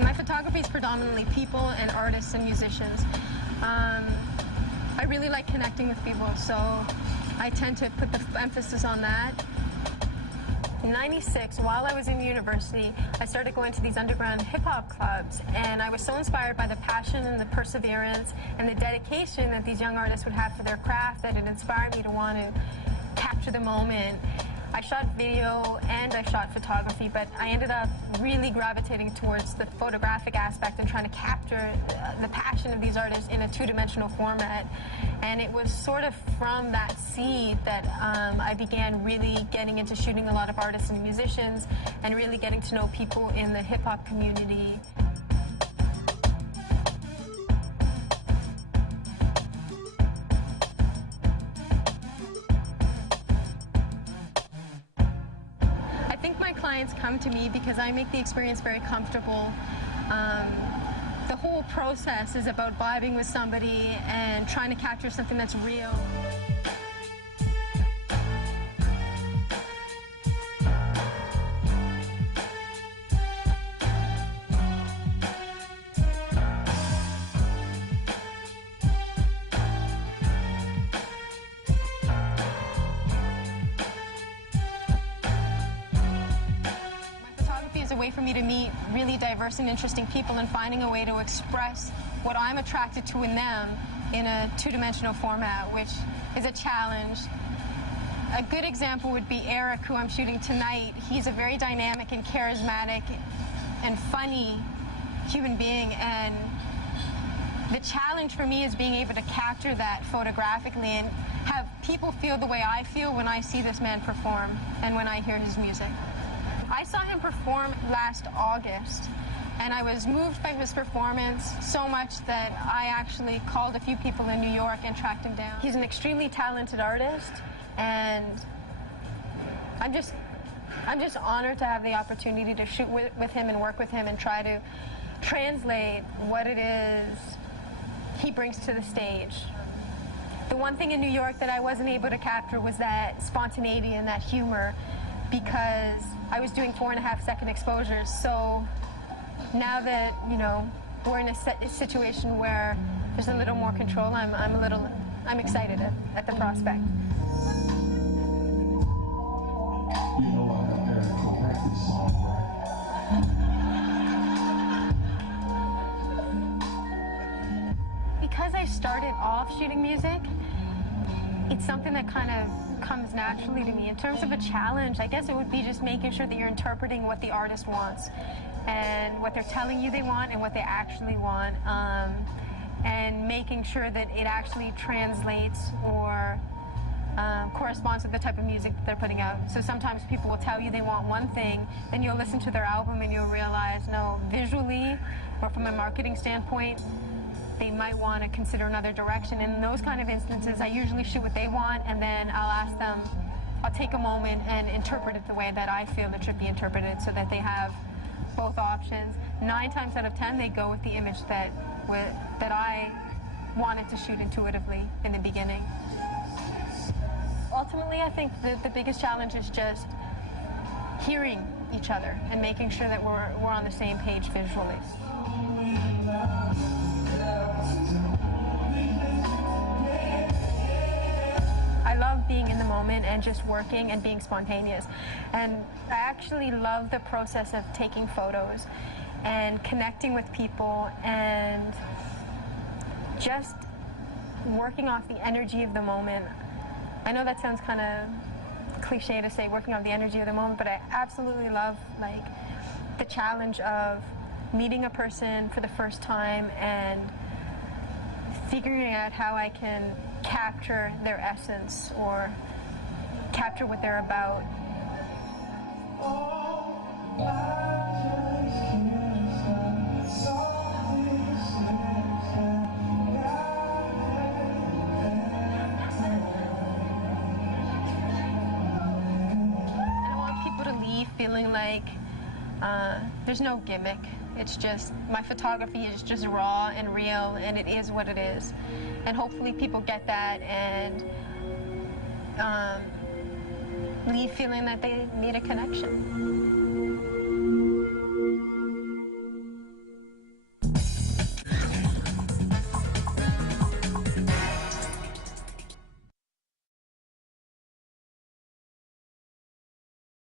My photography is predominantly people and artists and musicians. I really like connecting with people, so I tend to put the emphasis on that. In '96, while I was in university, I started going to these underground hip-hop clubs, and I was so inspired by the passion and the perseverance and the dedication that these young artists would have for their craft that it inspired me to want to capture the moment. I shot video and I shot photography, but I ended up really gravitating towards the photographic aspect and trying to capture the passion of these artists in a two-dimensional format. And it was sort of from that seed that I began really getting into shooting a lot of artists and musicians and really getting to know people in the hip-hop community. I think my clients come to me because I make the experience very comfortable. The whole process is about vibing with somebody and trying to capture something that's real. A way for me to meet really diverse and interesting people and finding a way to express what I'm attracted to in them in a two-dimensional format, which is a challenge. A good example would be Eric, who I'm shooting tonight. He's a very dynamic and charismatic and funny human being, and the challenge for me is being able to capture that photographically and have people feel the way I feel when I see this man perform and when I hear his music. I saw him perform last August, and I was moved by his performance so much that I actually called a few people in New York and tracked him down. He's an extremely talented artist, and I'm just honored to have the opportunity to shoot with him and work with him and try to translate what it is he brings to the stage. The one thing in New York that I wasn't able to capture was that spontaneity and that humor, because I was doing 4.5-second exposures. So now that, you know, we're in a situation where there's a little more control, I'm excited at the prospect. Because I started off shooting music, it's something that kind of comes naturally to me. In terms of a challenge, I guess it would be just making sure that you're interpreting what the artist wants and what they're telling you they want and what they actually want, and making sure that it actually translates or corresponds with the type of music that they're putting out. So sometimes people will tell you they want one thing, then you'll listen to their album and you'll realize, no, visually or from a marketing standpoint, they might want to consider another direction. In those kind of instances, I usually shoot what they want, and then I'll ask them, I'll take a moment and interpret it the way that I feel it should be interpreted so that they have both options. 9 times out of 10, they go with the image that I wanted to shoot intuitively in the beginning. Ultimately, I think the biggest challenge is just hearing each other and making sure that we're on the same page visually. I love being in the moment and just working and being spontaneous. And I actually love the process of taking photos and connecting with people and just working off the energy of the moment. I know that sounds kind of cliche to say working off the energy of the moment, but I absolutely love like the challenge of meeting a person for the first time and figuring out how I can capture their essence or capture what they're about. And I want people to leave feeling like there's no gimmick. It's just, my photography is just raw and real, and it is what it is. And hopefully people get that and leave feeling that they need a connection.